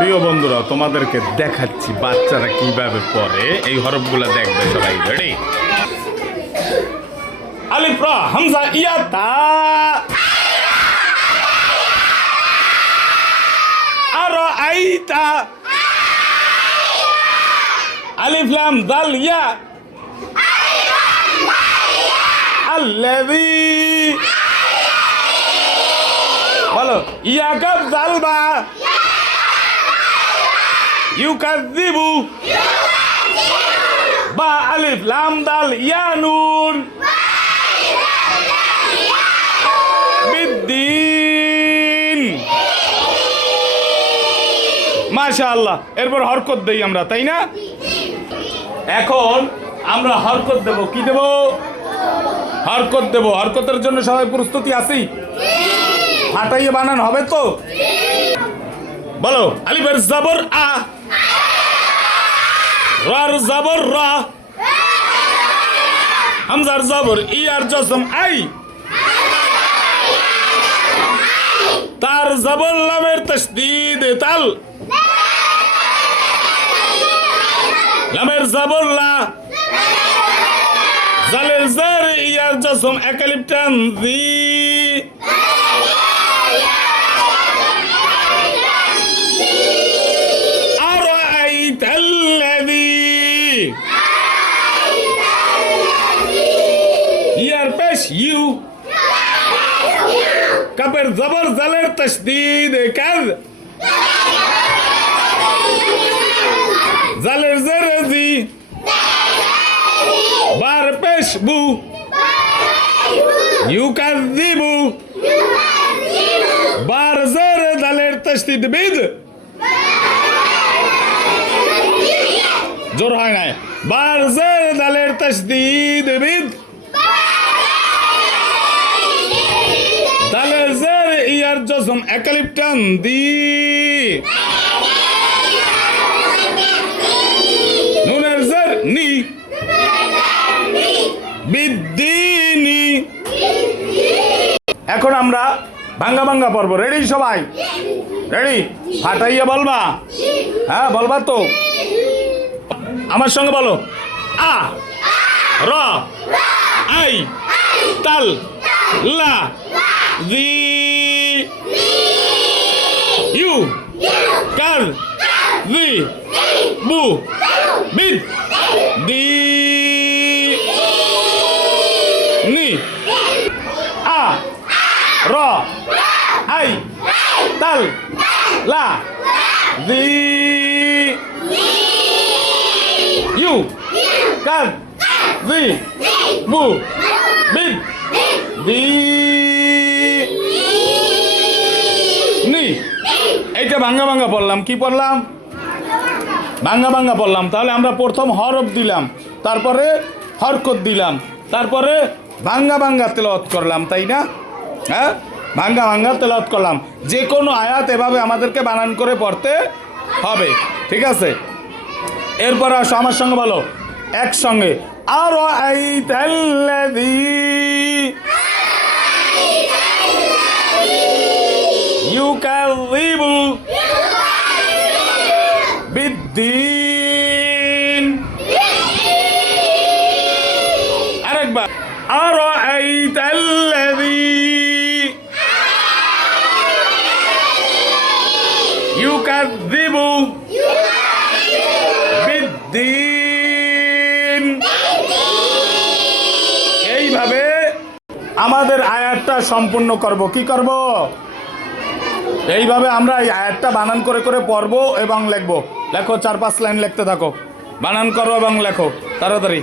প্রিয় বন্ধুরা, তোমাদেরকে দেখাচ্ছি বাচ্চারা কিভাবে পড়ে। এই হরফগুলো দেখবে সবাই। রেডি? আলিফ রা হামজা ইয়া তা, আর আইতা, আলিফ লাম দাল ইয়া, আল্লাযী, বলো ইয়া কাফ দাল বা, ইউকাযযিবু, বা আলিফ লাম দাল ইয়া নুন, বিদ্দিন। মাশাআল্লাহ। এরপর হরকত দেই আমরা, তাই না? এখন আমরা হরকত দেব। কি দেব? হরকত দেব। হরকতের জন্য সবাই প্রস্তুতি আছি? ফাটাইয়ে বানান হবে তো? বলো আলিফের জবর আ, রার জবর রা, হামজার জবর ই আর জসম আই, তার জবর লামের তাসদীদ তাল, লামের জবর লা, জালের জার ই আর জসম এক আলিফ টান জি, ইউ, কাপের জবর জালের তাসদীদ কাজ, জালের জেরে জি, বার পেশ বু, ইউকাযযিবু, বার জেরে জালের তাসদীদ বিদ, জোর হয় না, বার জেরে জালের তাসদীদ বিদ, দালের জের ইয়ার জসম এক আলিফ টান দি, নুনের জের নি, বিদ্দিনি। এখন আমরা ভাঙ্গা ভাঙ্গা পড়বো। রেডি সবাই? রেডি? ফাটাইয়া বলবা? হ্যাঁ বলবা তো? আমার সঙ্গে বলো। আ, র, আই, তাল, লা, জি, ইউ, কাল, জি, বু, বিদ, দি, নি, আ, র, আই, তাল, লা, জি, ইউ, কাল, জি, বু, বিদ, দি, নি। এইটা ভাঙ্গা ভাঙ্গা পড়লাম। কি পড়লাম? ভাঙ্গা ভাঙ্গা পড়লাম। তাহলে আমরা প্রথম হরফ দিলাম, তারপরে হরকত দিলাম, তারপরে ভাঙ্গা ভাঙ্গা তেলাওয়াত করলাম, তাই না? হ্যাঁ, ভাঙ্গা ভাঙ্গা তেলাওয়াত করলাম। যে কোনো আয়াত এভাবে আমাদেরকে বানান করে পড়তে হবে। ঠিক আছে? এরপর আসো, আমার সঙ্গে বলো একসঙ্গে। আর আইতাল্লাযী ইউকাযযিবু বিদ্দীন। আরেকবার। আর আইতাল্লাযী ইউকাযযিবু বিদ্দীন। এইভাবে আমাদের আয়াতটা সম্পূর্ণ করব। কি করব? এইভাবে আমরা এই আয়াতটা বানান করে করে পড়বো এবং লিখবো। লেখো, 4-5 লাইন লিখতে থাকো, বানান করো এবং লেখো তাড়াতাড়ি।